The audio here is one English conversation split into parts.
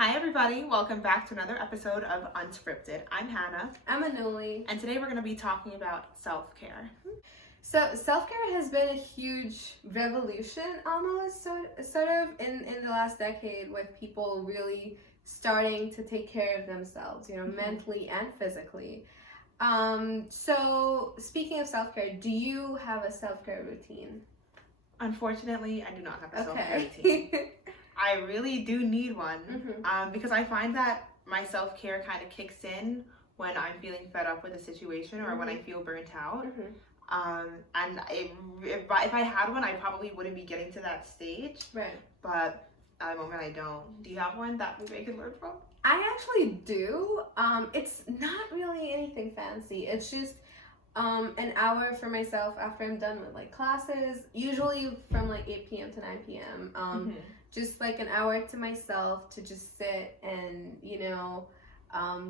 Hi everybody, welcome back to another episode of Unscripted. I'm Hannah. I'm Anuli. And today we're going to be talking about self-care. So self-care has been a huge revolution almost, sort of in the last decade, with people really starting to take care of themselves, mentally and physically. So speaking of self-care, do you have a self-care routine? Unfortunately, I do not have a self-care routine. I really do need one because I find that my self-care kind of kicks in when I'm feeling fed up with a situation or when I feel burnt out. And if I had one, I probably wouldn't be getting to that stage. Right. But at the moment, I don't. Do you have one that maybe I could learn from? I actually do. It's not really anything fancy. It's just an hour for myself after I'm done with like classes, usually from like 8 p.m. to 9 p.m. Just like an hour to myself to just sit and,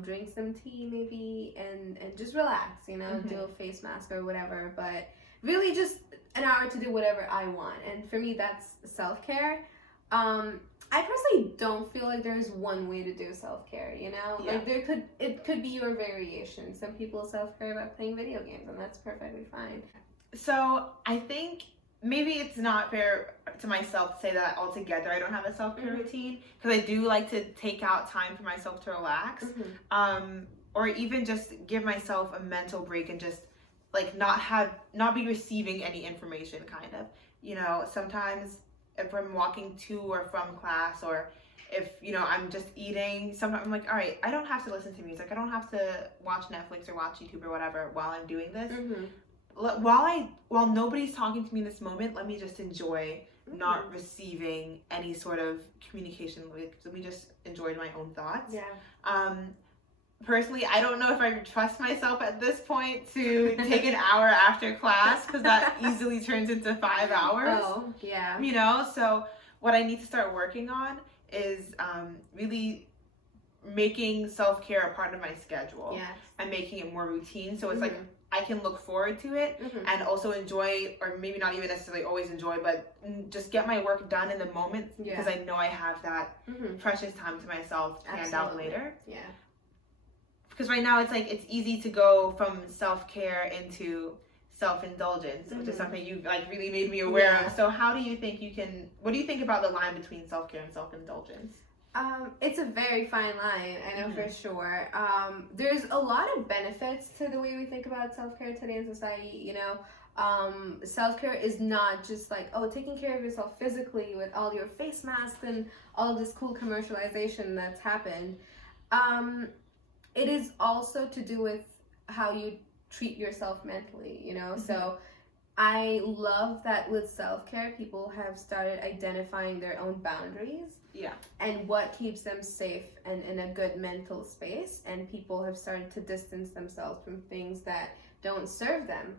drink some tea maybe and just relax, do a face mask or whatever. But really just an hour to do whatever I want. And for me, that's self-care. I personally don't feel like there's one way to do self-care, Like it could be your variation. Some people self-care by playing video games, and that's perfectly fine. So I think maybe it's not fair to myself to say that altogether I don't have a self-care routine, because I do like to take out time for myself to relax, or even just give myself a mental break and just like not be receiving any information, kind of. Sometimes if I'm walking to or from class, or if I'm just eating, sometimes I'm like, all right, I don't have to listen to music, I don't have to watch Netflix or watch YouTube or whatever while I'm doing this. While nobody's talking to me in this moment, let me just enjoy not receiving any sort of communication. Let me just enjoy my own thoughts. Personally, I don't know if I trust myself at this point to take an hour after class, because that easily turns into 5 hours. Oh, yeah. So what I need to start working on is really making self-care a part of my schedule. And making it more routine, so it's like I can look forward to it and also enjoy, or maybe not even necessarily always enjoy, but just get my work done in the moment, because I know I have that precious time to myself planned out later. Because right now it's like it's easy to go from self-care into self-indulgence, which is something you like really made me aware of. So how do you think what do you think about the line between self-care and self-indulgence? It's a very fine line, I know for sure. There's a lot of benefits to the way we think about self-care today in society, Self-care is not just like, taking care of yourself physically with all your face masks and all of this cool commercialization that's happened. It is also to do with how you treat yourself mentally, So I love that with self-care, people have started identifying their own boundaries. And what keeps them safe and in a good mental space. And people have started to distance themselves from things that don't serve them,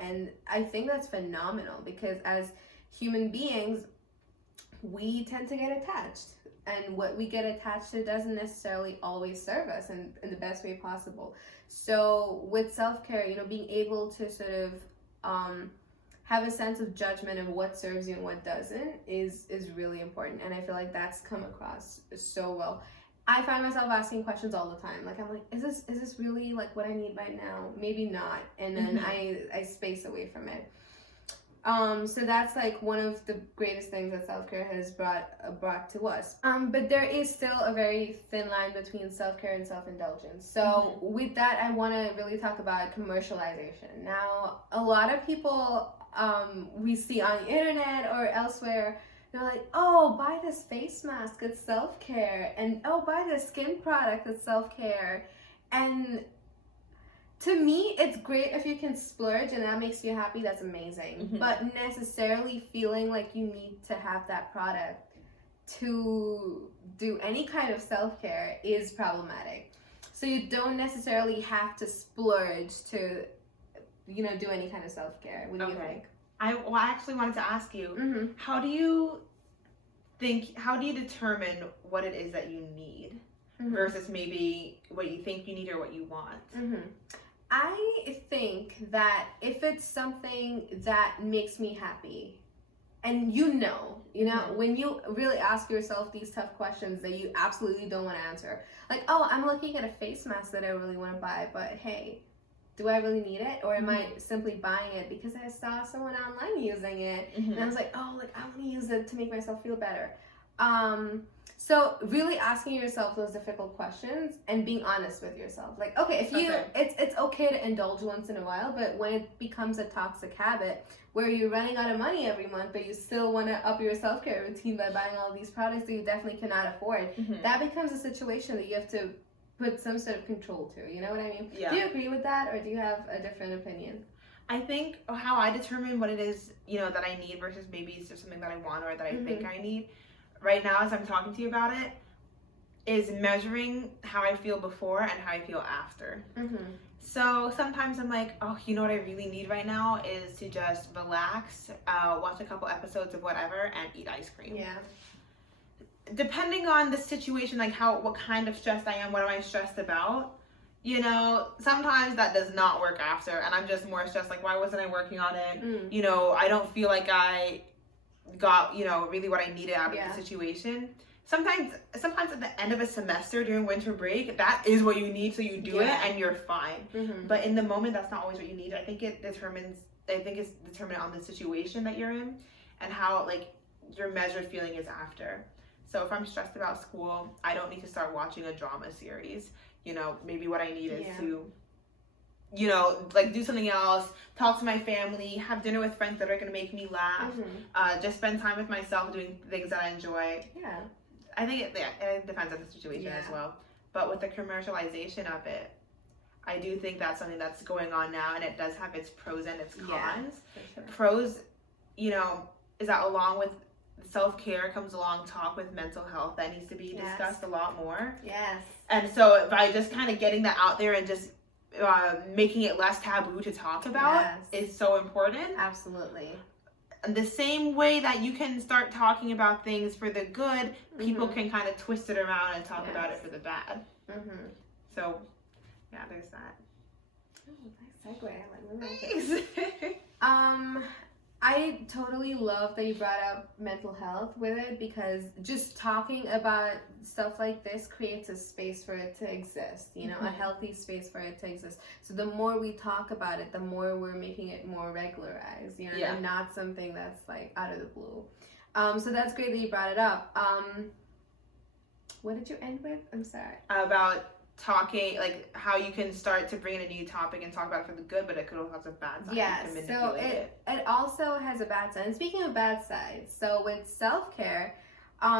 And I think that's phenomenal, because as human beings, we tend to get attached. And what we get attached to doesn't necessarily always serve us in the best way possible. So with self-care, being able to sort of have a sense of judgment of what serves you and what doesn't is really important. And I feel like that's come across so well. I find myself asking questions all the time. Like, I'm like, is this really like what I need right now? Maybe not. And then I space away from it. So that's like one of the greatest things that self-care has brought to us. But there is still a very thin line between self-care and self-indulgence. So with that, I want to really talk about commercialization. Now, a lot of people we see on the internet or elsewhere, they're like, buy this face mask, it's self-care, and buy this skin product, it's self-care. And to me, it's great if you can splurge and that makes you happy, that's amazing. But necessarily feeling like you need to have that product to do any kind of self-care is problematic. So you don't necessarily have to splurge to, do any kind of self-care. What do you think? I actually wanted to ask you, how do you determine what it is that you need versus maybe what you think you need or what you want? I think that if it's something that makes me happy and when you really ask yourself these tough questions that you absolutely don't want to answer, like, oh, I'm looking at a face mask that I really want to buy, but hey, do I really need it, or am I simply buying it because I saw someone online using it, and I was like, oh, like, I want to use it to make myself feel better. So really asking yourself those difficult questions and being honest with yourself. Like, okay, it's okay to indulge once in a while, but when it becomes a toxic habit where you're running out of money every month, but you still want to up your self-care routine by buying all these products that you definitely cannot afford, that becomes a situation that you have to put some sort of control to. You know what I mean? Yeah. Do you agree with that, or do you have a different opinion? I think how I determine what it is, that I need versus maybe it's just something that I want or that I think I need right now as I'm talking to you about it is measuring how I feel before and how I feel after. So sometimes I'm like, oh, what I really need right now is to just relax, watch a couple episodes of whatever, and eat ice cream. Yeah. Depending on the situation, like what kind of stressed I am, what am I stressed about, sometimes that does not work after, and I'm just more stressed, like, why wasn't I working on it? I don't feel like I got, really what I needed out of the situation. Sometimes at the end of a semester during winter break, that is what you need, so you do it and you're fine. But in the moment, that's not always what you need. I think it's determined on the situation that you're in and how, like, your measured feeling is after. So if I'm stressed about school, I don't need to start watching a drama series. Maybe what I need is to, like, do something else, talk to my family, have dinner with friends that are going to make me laugh, just spend time with myself doing things that I enjoy. Yeah. I think it depends on the situation as well. But with the commercialization of it, I do think that's something that's going on now, and it does have its pros and its cons. Yeah, for sure. Pros, is that along with self-care comes along talk with mental health that needs to be discussed a lot more. Yes. And so by just kind of getting that out there and just making it less taboo to talk about is so important. Absolutely. And the same way that you can start talking about things for the good, people can kind of twist it around and talk about it for the bad. So, yeah, there's that. Oh, nice segue. I like it. I totally love that you brought up mental health with it, because just talking about stuff like this creates a space for it to exist, a healthy space for it to exist. So the more we talk about it, the more we're making it more regularized, and not something that's like out of the blue. So that's great that you brought it up. What did you end with? I'm sorry. About talking, like, how you can start to bring in a new topic and talk about it for the good, but it could also have a bad side. Yes, so it also has a bad side. And speaking of bad sides, so with self-care,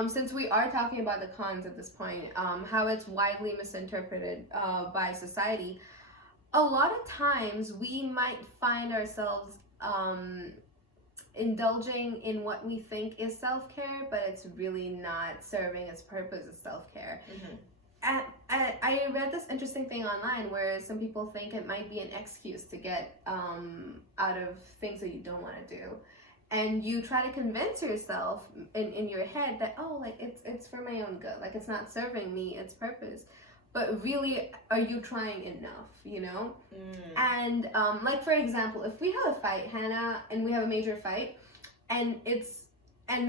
since we are talking about the cons at this point, how it's widely misinterpreted by society, a lot of times we might find ourselves indulging in what we think is self-care, but it's really not serving its purpose as self-care. I read this interesting thing online where some people think it might be an excuse to get out of things that you don't want to do, and you try to convince yourself in your head that, oh, like, it's for my own good, like, it's not serving me its purpose. But really, are you trying enough, And like, for example, if we have a fight, Hannah, and we have a major fight, and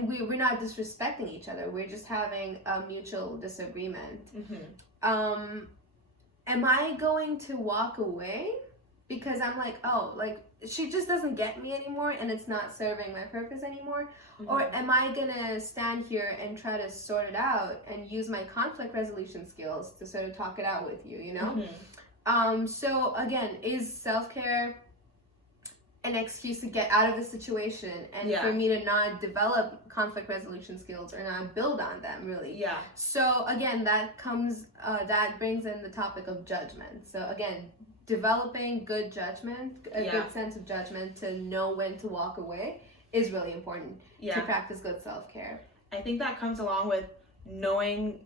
we're not disrespecting each other, we're just having a mutual disagreement. Am I going to walk away because I'm like, oh, like, she just doesn't get me anymore and it's not serving my purpose anymore? Or am I gonna stand here and try to sort it out and use my conflict resolution skills to sort of talk it out with you, So again, is self-care an excuse to get out of the situation and for me to not develop conflict resolution skills or not build on them, really? So again, that brings in the topic of judgment. So again, developing good judgment, good sense of judgment to know when to walk away is really important to practice good self-care. I think that comes along with knowing,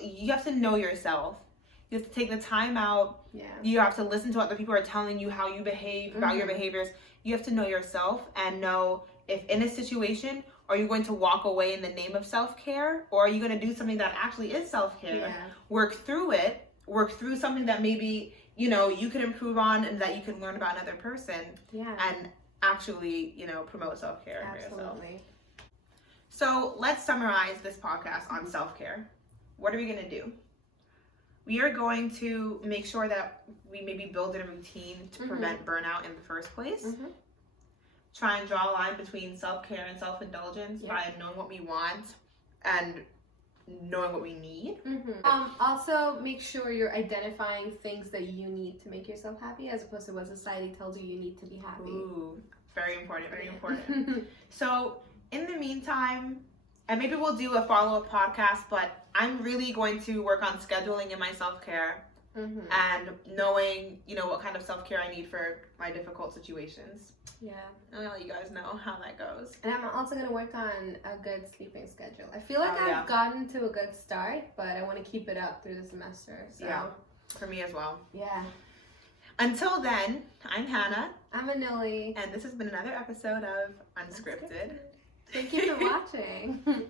you have to know yourself. You have to take the time out. You have to listen to what other people are telling you, how you behave, about your behaviors. You have to know yourself and know if in a situation, are you going to walk away in the name of self-care, or are you going to do something that actually is self-care? Work through it, work through something that maybe, you could improve on and that you can learn about another person. And actually, promote self-care for yourself. So let's summarize this podcast on self-care. What are we going to do? We are going to make sure that we maybe build in a routine to prevent burnout in the first place. Try and draw a line between self-care and self-indulgence by knowing what we want and knowing what we need. Also, make sure you're identifying things that you need to make yourself happy as opposed to what society tells you need to be happy. Ooh, very important, very important. So, in the meantime, and maybe we'll do a follow-up podcast, but I'm really going to work on scheduling in my self-care and knowing, what kind of self-care I need for my difficult situations. Yeah. I'll let you guys know how that goes. And I'm also going to work on a good sleeping schedule. I feel like I've gotten to a good start, but I want to keep it up through the semester. So. Yeah, for me as well. Yeah. Until then, I'm Hannah. I'm Anuli. And this has been another episode of Unscripted. Thank you for watching.